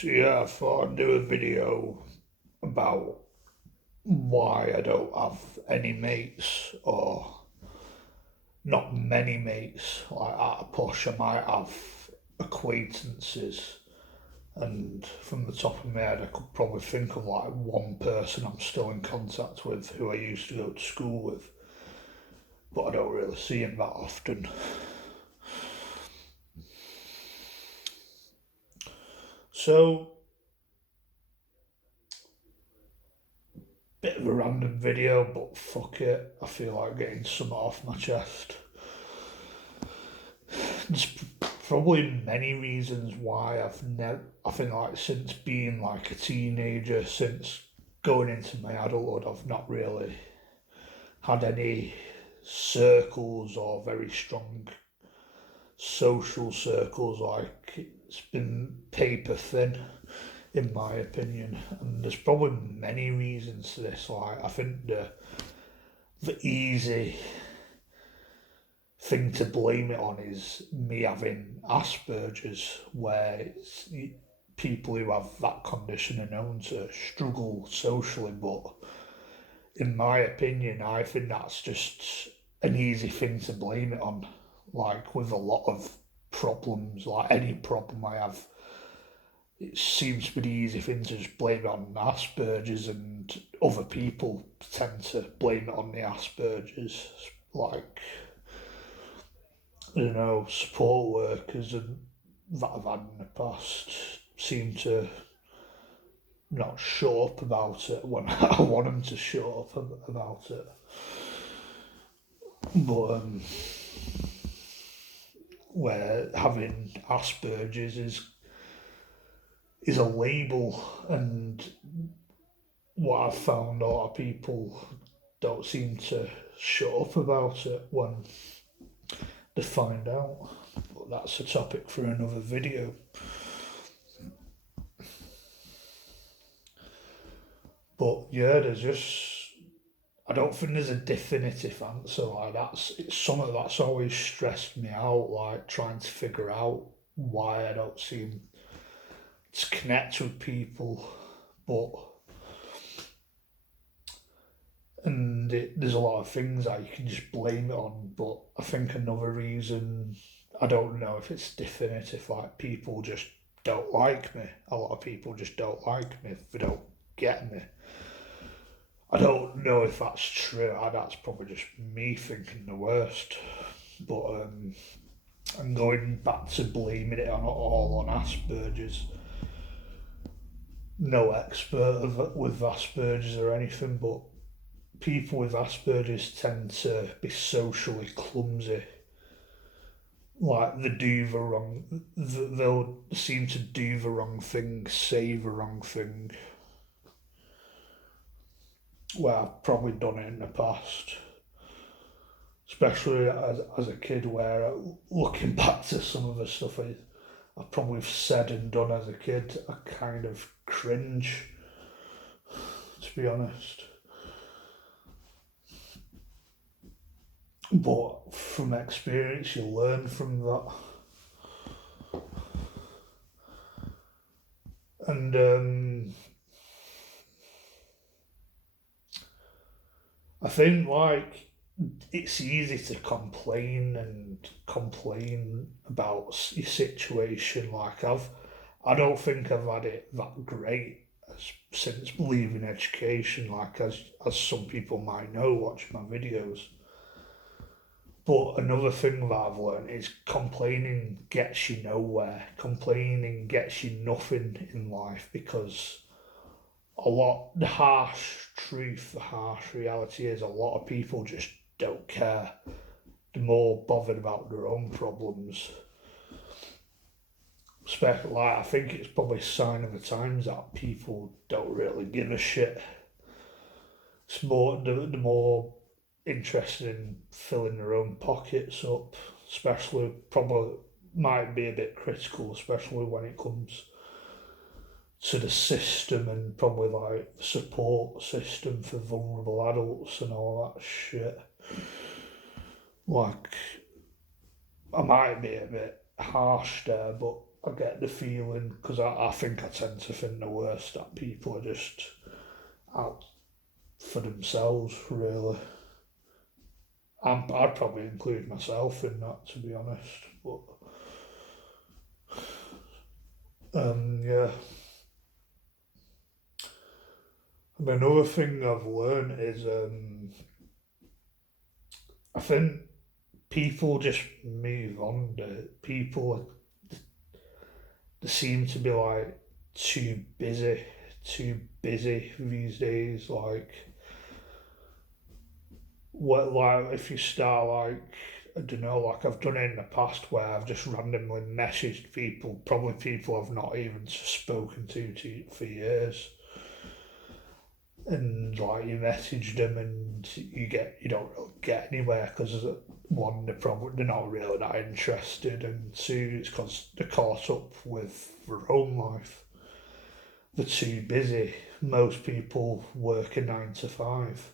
So yeah, I thought I'd do a video about why I don't have any mates or not many mates. Like at a push, I might have acquaintances, and from the top of my head, I could probably think of like one person I'm still in contact with who I used to go to school with, but I don't really see him that often. So, bit of a random video, but fuck it, I feel like getting some off my chest. There's probably many reasons why I've never. I think like since being like a teenager, since going into my adulthood, I've not really had any circles or very strong social circles. Like it's been paper thin, in my opinion, and there's probably many reasons to this. Like I think the easy thing to blame it on is me having Asperger's, where people who have that condition are known to struggle socially. But in my opinion, I think that's just an easy thing to blame it on. Like with a lot of problems, like any problem I have, it seems to be the easy thing to just blame it on Asperger's, and other people tend to blame it on the Asperger's. Like support workers and that I've had in the past seem to not shut up about it when I want them to shut up about it. But where having Asperger's is a label, and what I've found, a lot of people don't seem to shut up about it when they find out. But that's a topic for another video. But yeah, there's just I don't think there's a definitive answer. Like it's something that's always stressed me out. Like trying to figure out why I don't seem to connect with people, but there's a lot of things that you can just blame it on. But I think another reason, I don't know if it's definitive. Like people just don't like me. A lot of people just don't like me if they don't get me. I don't know if that's true. That's probably just me thinking the worst. But I'm going back to blaming it on all on Asperger's. No expert with Asperger's or anything, but people with Asperger's tend to be socially clumsy. Like they'll seem to do the wrong thing, say the wrong thing. Well, I've probably done it in the past, especially as a kid, where looking back to some of the stuff I probably said and done as a kid, I kind of cringe, to be honest. But from experience, you learn from that. And I think like it's easy to complain about your situation. I don't think I've had it that great since leaving education. Like as some people might know, watching my videos. But another thing that I've learned is complaining gets you nowhere. Complaining gets you nothing in life, because the harsh truth, the harsh reality is a lot of people just don't care. They're more bothered about their own problems. Especially, like, I think it's probably a sign of the times that people don't really give a shit. It's more the more interested in filling their own pockets up, especially probably might be a bit critical, especially when it comes to the system and probably like the support system for vulnerable adults and all that shit. Like, I might be a bit harsh there, but I get the feeling, because I think I tend to think the worst, that people are just out for themselves, really. I'd probably include myself in that, to be honest. But yeah. And another thing I've learned is I think people just move on. People they seem to be like too busy these days. Like what, like if you start like I don't know, like I've done it in the past where I've just randomly messaged people, probably people I've not even spoken to for years, and like you message them and you don't really get anywhere because one they're not really that interested, and two it's because they're caught up with their own life. They're too busy. Most people work a 9 to 5.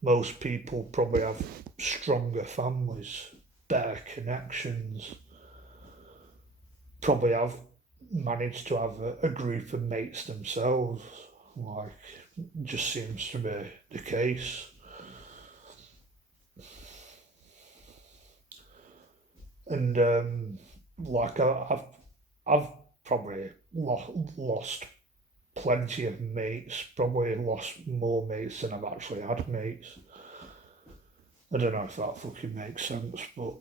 Most people probably have stronger families, better connections, probably have managed to have a group of mates themselves. Like, just seems to be the case. And like I've probably lost plenty of mates. Probably lost more mates than I've actually had mates. I don't know if that fucking makes sense, but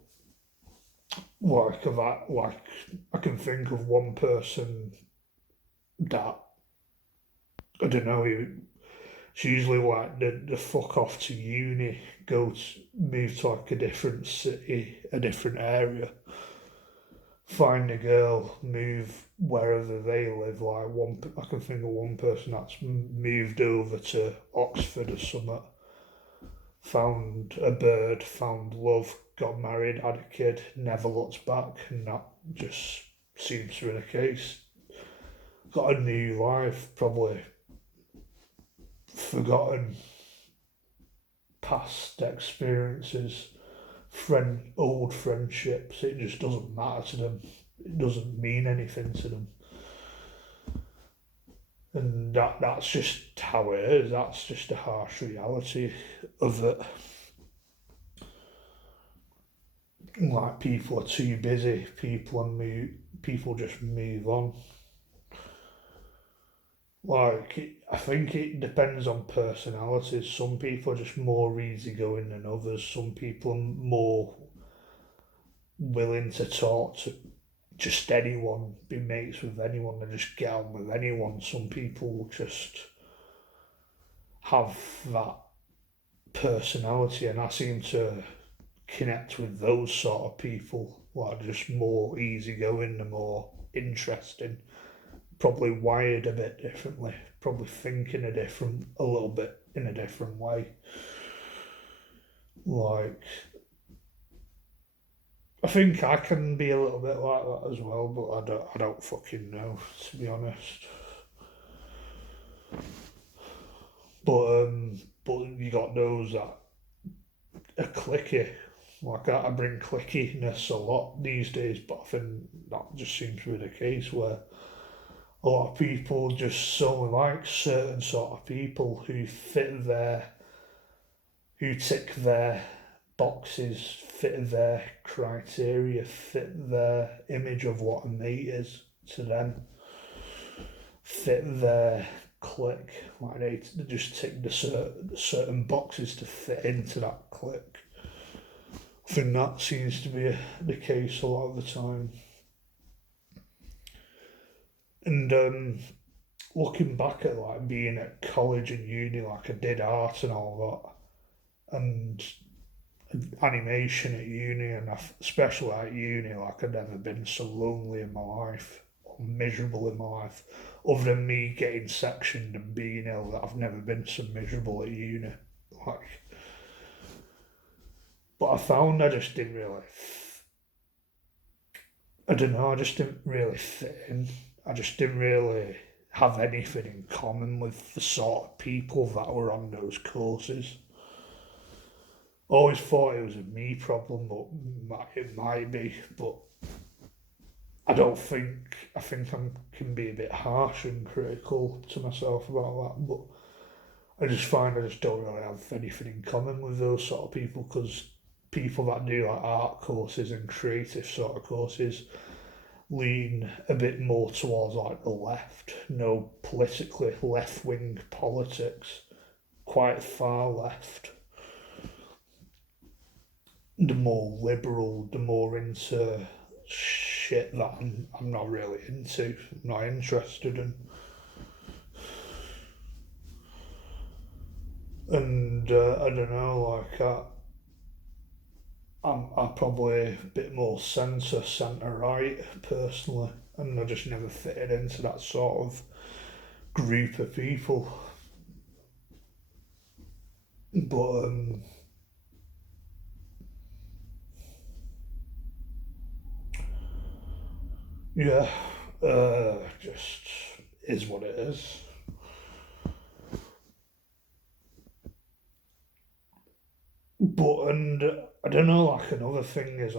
I can think of one person that I don't know. It's usually like the fuck off to uni, move to like a different city, a different area, find a girl, move wherever they live. Like I can think of one person that's moved over to Oxford or something, found a bird, found love, got married, had a kid, never looked back, and that just seems to be the case. Got a new life, probably forgotten past experiences, old friendships. It just doesn't matter to them. It doesn't mean anything to them, and that's just how it is. That's just the harsh reality of it. Like people are too busy. People just move on. Like I think it depends on personalities. Some people are just more easygoing than others. Some people are more willing to talk to just anyone, be mates with anyone, and just get on with anyone. Some people just have that personality, and I seem to connect with those sort of people. Like just more easygoing and more interesting. Probably wired a bit differently. Probably thinking a little bit in a different way. Like I think I can be a little bit like that as well, but I don't fucking know, to be honest. But you got those that are clicky. Like I bring clickiness a lot these days, but I think that just seems to be the case where a lot of people just so like certain sort of people who tick their boxes, fit their criteria, fit their image of what a mate is to them, fit their clique. Like they just tick the certain boxes to fit into that clique. I think that seems to be the case a lot of the time. And looking back at like being at college and uni, like I did art and all that, and animation at uni, and especially at uni, like I'd never been so lonely in my life, or miserable in my life, other than me getting sectioned and being ill. That I've never been so miserable at uni. Like, but I found I just didn't really. I don't know. I just didn't really fit in. I just didn't really have anything in common with the sort of people that were on those courses. Always thought it was a me problem, but it might be. But I think I can be a bit harsh and critical to myself about that, but I just find I just don't really have anything in common with those sort of people, because people that do like art courses and creative sort of courses lean a bit more towards like the left, no politically left wing politics, quite far left. The more liberal, the more into shit that I'm not really into, I'm not interested in. And I don't know, like I'm probably a bit more centre right personally, and I just never fitted into that sort of group of people. But yeah, just is what it is. But and I don't know, like another thing is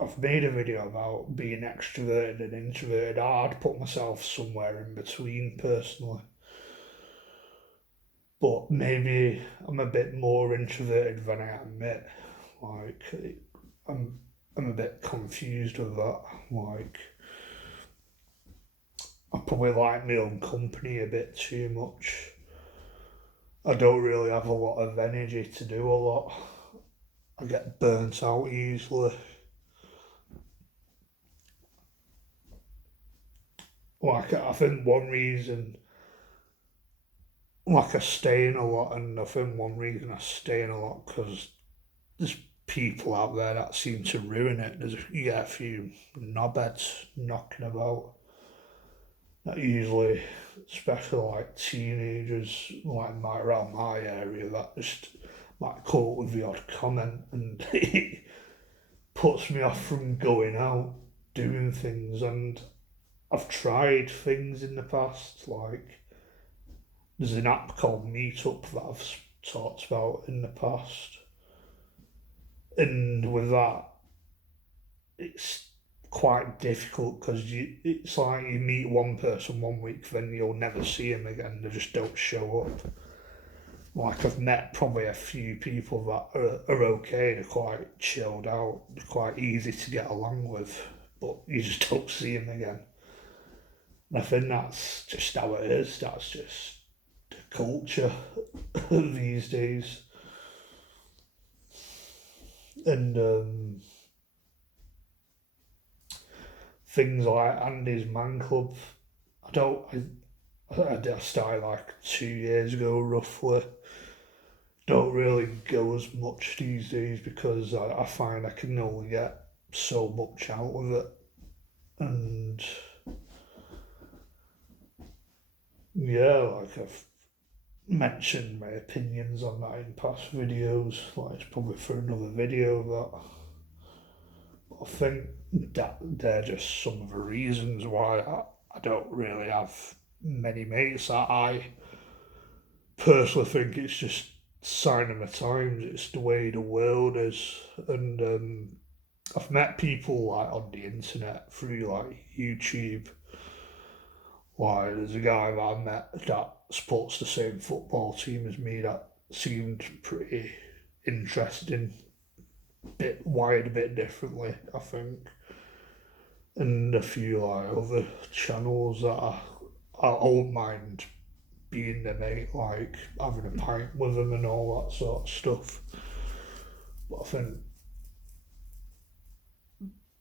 I've made a video about being extroverted and introverted. I'd put myself somewhere in between personally, but maybe I'm a bit more introverted than I admit. Like I'm I'm a bit confused with that. Like I probably like my own company a bit too much. I don't really have a lot of energy to do a lot. I get burnt out easily. Like I think one reason, like I stay in a lot, and I think one reason I stay in a lot because there's people out there that seem to ruin it. You get a few knobheads knocking about. That usually, especially like teenagers, like around my area, that just might come up with the odd comment, and it puts me off from going out doing things. And I've tried things in the past, like there's an app called Meetup that I've talked about in the past, and with that, it's quite difficult because it's like you meet one person one week, then you'll never see them again. They just don't show up. Like I've met probably a few people that are okay. They're quite chilled out. They're quite easy to get along with, but you just don't see them again. And I think that's just how it is. That's just the culture these days. And things like Andy's Man Club. I don't. I started like 2 years ago roughly. Don't really go as much these days because I find I can only get so much out of it. And yeah, like I've mentioned my opinions on that in past videos. Like it's probably for another video that I think that they're just some of the reasons why I don't really have many mates. I personally think it's just sign of the times. It's the way the world is, and I've met people like on the internet through like YouTube. Like there's a guy that I met that supports the same football team as me that seemed pretty interesting, bit wired a bit differently, I think, and a few like other channels that I won't mind being their mate, like having a pint with them and all that sort of stuff. But I think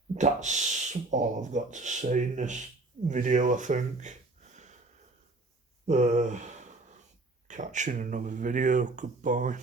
that's all I've got to say in this video, I think. Uh, Catch you in another video. Goodbye.